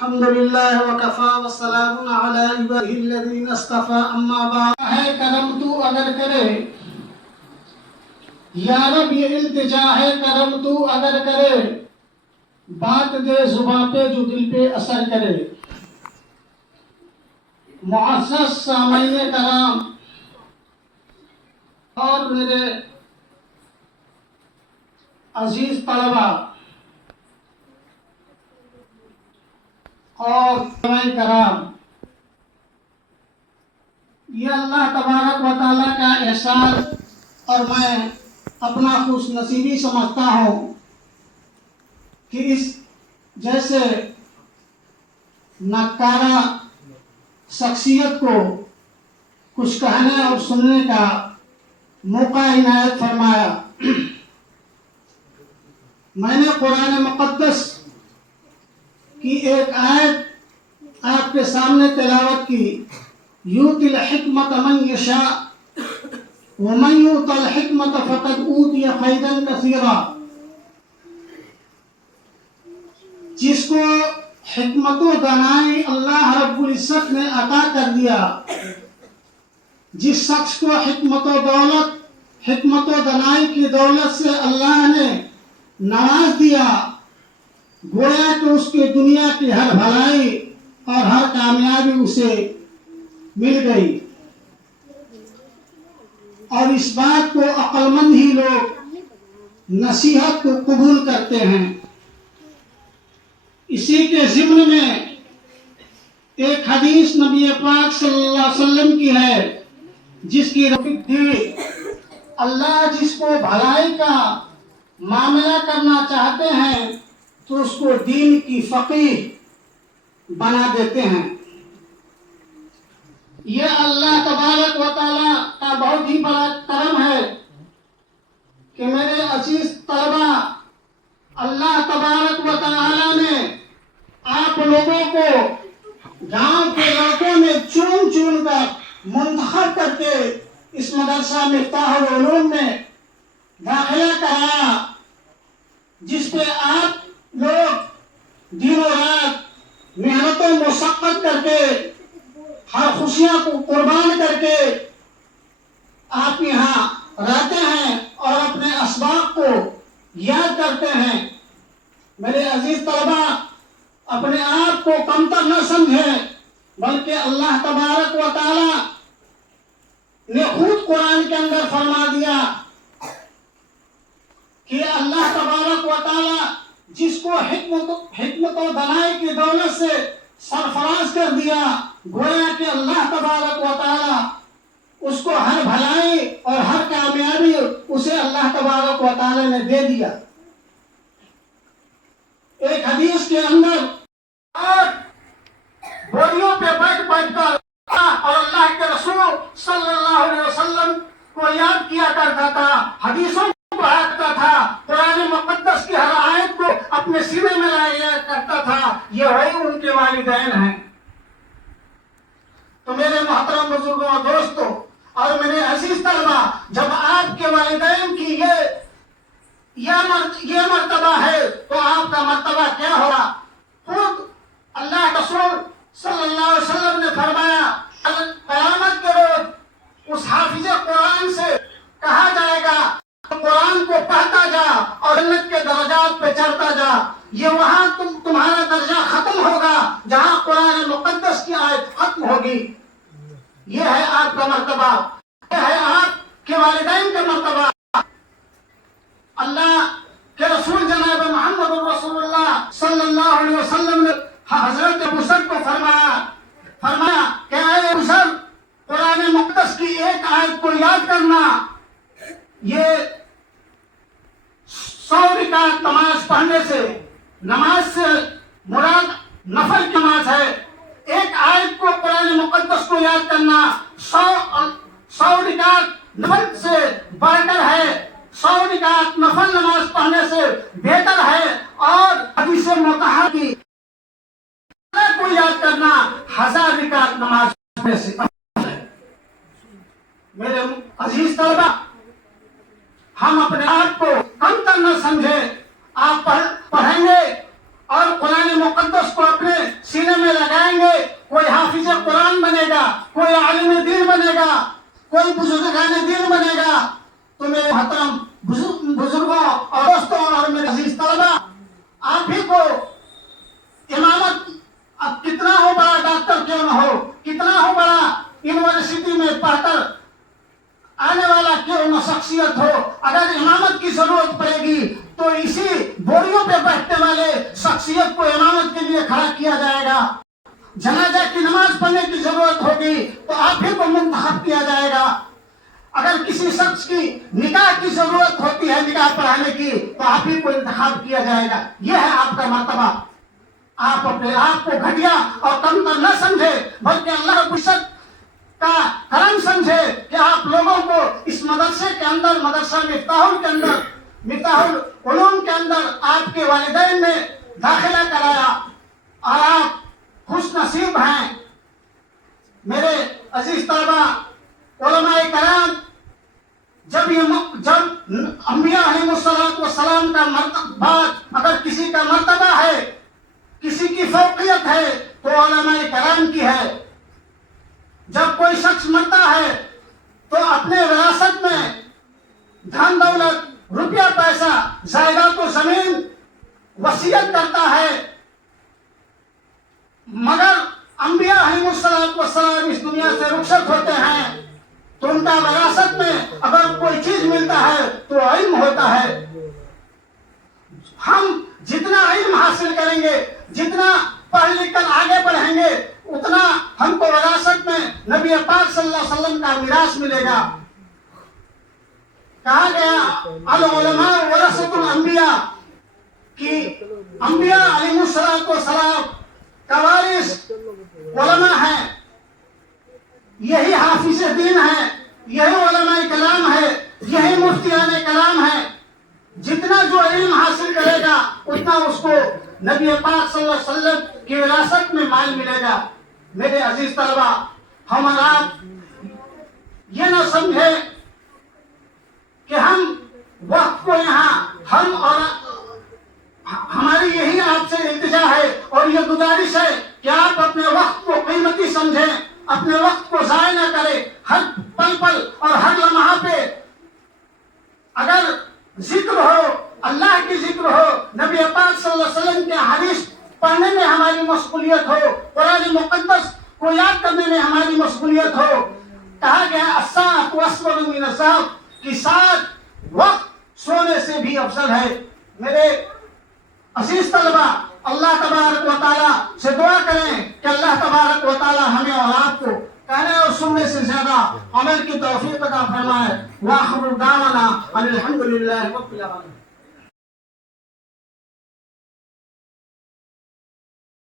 الحمد للہ وکفا والسلام علی عبادہ الذین اصطفى اما بعد۔ ہے کرم تو اگر کرے یا رب یہ التجا ہے، کرم تو اگر کرے بات دے زباں پہ جو دل پہ اثر کرے۔ معزز سامعین کرام اور میرے عزیز طلبہ اور سامعین کرام، یہ اللہ تبارک و تعالیٰ کا احسان اور میں اپنا خوش نصیبی سمجھتا ہوں کہ اس جیسے ناکارہ شخصیت کو کچھ کہنے اور سننے کا موقع عنایت فرمایا۔ میں نے قرآن مقدس کی ایک آیت آپ کے سامنے تلاوت کی، یؤتی الحکمت من یشاء ومن یؤت الحکمت فقد اوتی خیرا کثیرا۔ جس کو حکمت و دانائی اللہ رب العزت نے عطا کر دیا، جس شخص کو حکمت و دانائی کی دولت سے اللہ نے نواز دیا، گویا کہ اس کی دنیا کی ہر بھلائی اور ہر کامیابی اسے مل گئی، اور اس بات کو عقل مند ہی لوگ نصیحت کو قبول کرتے ہیں۔ اسی کے ضمن میں ایک حدیث نبی پاک صلی اللہ علیہ وسلم کی ہے، جس کی رفیق تھی، اللہ جس کو بھلائی کا معاملہ کرنا چاہتے ہیں تو اس کو دین کی فقیہ بنا دیتے ہیں۔ یہ اللہ تبارک و تعالیٰ کا بہت ہی بڑا کرم ہے کہ میرے عزیز طلبہ، اللہ تبارک و تعالیٰ نے آپ لوگوں کو گاؤں کے علاقوں میں چن چن کر منتخب کر کے اس مدرسہ مفتاح العلوم میں داخلہ کرایا، جس پہ آپ لوگ دن و رات محنت و مشقت کر کے ہر خوشیاں کو قربان کر کے آپ یہاں رہتے ہیں اور اپنے اسباق کو یاد کرتے ہیں۔ میرے عزیز طلبہ، اپنے آپ کو کمتر نہ سمجھیں، بلکہ اللہ تبارک و تعالی نے خود قرآن کے اندر فرما دیا کہ اللہ تبارک و تعالی جس کو حکمت و دانائی کی دولت سے سرفراز کر دیا، گویا کہ اللہ تبارک و تعالی اس کو ہر بھلائی اور ہر کامیابی اسے اللہ تبارک و تعالی نے دے دیا۔ ایک حدیث کے اندر بوریوں پہ بیٹھ کر اور اللہ کے رسول صلی اللہ علیہ وسلم کو یاد کیا کرتا تھا، حدیثوں کو پڑھتا تھا، قرآن مقدس کی ہر آیت کو اپنے سینے میں لایا کرتا تھا۔ یہ وہی ان کے والدین ہیں۔ تو میرے محترم بزرگوں اور دوستوں اور میرے عزیز طلبہ، جب آپ کے والدین کی یہ مرتبہ ہے تو آپ کا مرتبہ کیا ہوگا؟ خود اللہ رسول صلی اللہ علیہ وسلم نے فرمایا، قیامت کے روز اس حافظ قرآن سے کہا جائے گا قرآن کو پڑھتا جا اور جنت کے درجات پہ چڑھتا جا۔ یہ وہاں تمہارا درجہ ختم ہوگا جہاں قرآن مقدس کی آیت ختم ہوگی۔ یہ ہے آپ کا مرتبہ، یہ ہے آپ کے والدین کا مرتبہ۔ اللہ کے رسول جناب محمد رسول اللہ صلی اللہ علیہ وسلم نے حضرت ابو ذر کو فرمایا کہ اے ابو ذر، قرآن مقدس کی ایک آیت کو یاد کرنا، یہ 100 رکعت نماز پڑھنے سے، نماز سے مراد نفل کی نماز ہے، ایک آیت کو قرآن مقدس کو یاد کرنا 100 رکعت نفل سے بڑھ کر ہے، 100 رکعت نفل نماز پڑھنے سے بہتر ہے، اور حدیث مطہرہ کی کو یاد کرنا 1000 رکعت نماز پڑھنے سے بہتر ہے۔ میرے عزیز طلبہ، ہم اپنے آپ کو کمتر نہ سمجھیں۔ آپ پڑھیں گے اور قرآن مقدس کو اپنے سینے میں لگائیں گے، کوئی حافظ قرآن بنے گا، کوئی عالم دین بنے گا، کوئی بزرگان دین بنے گا۔ تو میرے محترم بزرگوں اور دوستوں اور میرے عزیز طلبہ، آپ ہی کو امامت، اب کتنا ہو بڑا ڈاکٹر کیوں نہ ہو، کتنا ہو بڑا یونیورسٹی میں پڑھ کر آنے والا کیوں نہ شخصیت ہو، اگر امامت کی ضرورت پڑے گی تو اسی بوریوں پہ بیٹھنے والے شخصیت کو امامت کے لیے کھڑا کیا جائے گا۔ جنازہ کی نماز پڑھنے کی ضرورت ہوگی تو آپ ہی کو منتخب کیا جائے گا۔ اگر کسی شخص کی نکاح کی ضرورت ہوتی ہے، نکاح پڑھانے کی، تو آپ ہی کو انتخاب کیا جائے گا۔ یہ ہے آپ کا مرتبہ۔ آپ اپنے آپ کو گھٹیا اور کمتر نہ سمجھے، بلکہ اللہ رب العزت کا کرم سمجھے کہ آپ لوگوں کو اس مدرسے کے اندر، مدرسہ مفتاح العلوم کے اندر آپ کے والدین نے داخلہ کرایا اور آپ خوش نصیب ہیں۔ میرے عزیز طلبہ، علماء کرام، جب انبیاء علیہ السلام کا مرتبہ، اگر کسی کا مرتبہ ہے، کسی کی فوقیت ہے تو علماء کرام کی ہے۔ جب کوئی شخص مرتا ہے تو اپنے وراثت میں دھن دولت، روپیہ پیسہ، جائیداد و زمین وصیت کرتا ہے، مگر انبیاء علیہ السلام اس دنیا سے رخصت ہوتے ہیں تو ان کا وراثت میں اگر کوئی چیز ملتا ہے تو علم ہوتا ہے۔ ہم جتنا علم حاصل کریں گے، جتنا پڑھ لکھ کر آگے بڑھیں گے، اتنا ہم کو وراثت میں نبی پاک صلی اللہ علیہ وسلم کا میراث ملے گا۔ کہا گیا العلماء ورثۃ الانبیاء، کہ انبیاء علیہ السلام کا وارث علماء ہیں، یہی حافظ دین ہیں، یہی علماء کلام ہے، یہی مفتیان کلام ہے۔ جتنا جو علم حاصل کرے گا اتنا اس کو نبی پاک صلی اللہ علیہ وسلم کی وراثت میں مال ملے گا۔ میرے عزیز طلبہ، ہم اور آپ یہ نہ سمجھے کہ ہم وقت کو یہاں، ہم اور ہماری یہی آپ سے التجا ہے اور یہ گزارش ہے کہ آپ اپنے وقت کو قیمتی سمجھیں، اپنے وقت کو ضائع نہ کریں۔ ہر پل پل اور ہر لمحہ پہ اگر ذکر ہو، اللہ کی ذکر ہو، نبی پاک صلی اللہ علیہ وسلم کے حدیث پڑھنے میں ہماری مشغولیت ہو، قرآن مقدس کو یاد کرنے میں ہماری مشغولیت ہو۔ کہا گیا الساعۃ اسود من الذهب، کہ ساتھ وقت سونے سے بھی افضل ہے۔ میرے عزیز طلبہ، اللہ تبارک و تعالیٰ سے دعا کریں کہ اللہ تبارک و تعالیٰ ہمیں اور آپ کو کہنے اور سننے سے زیادہ عمل کی توفیق عطا فرمائے۔ وآخر دعوانا ان الحمد للہ رب العالمین۔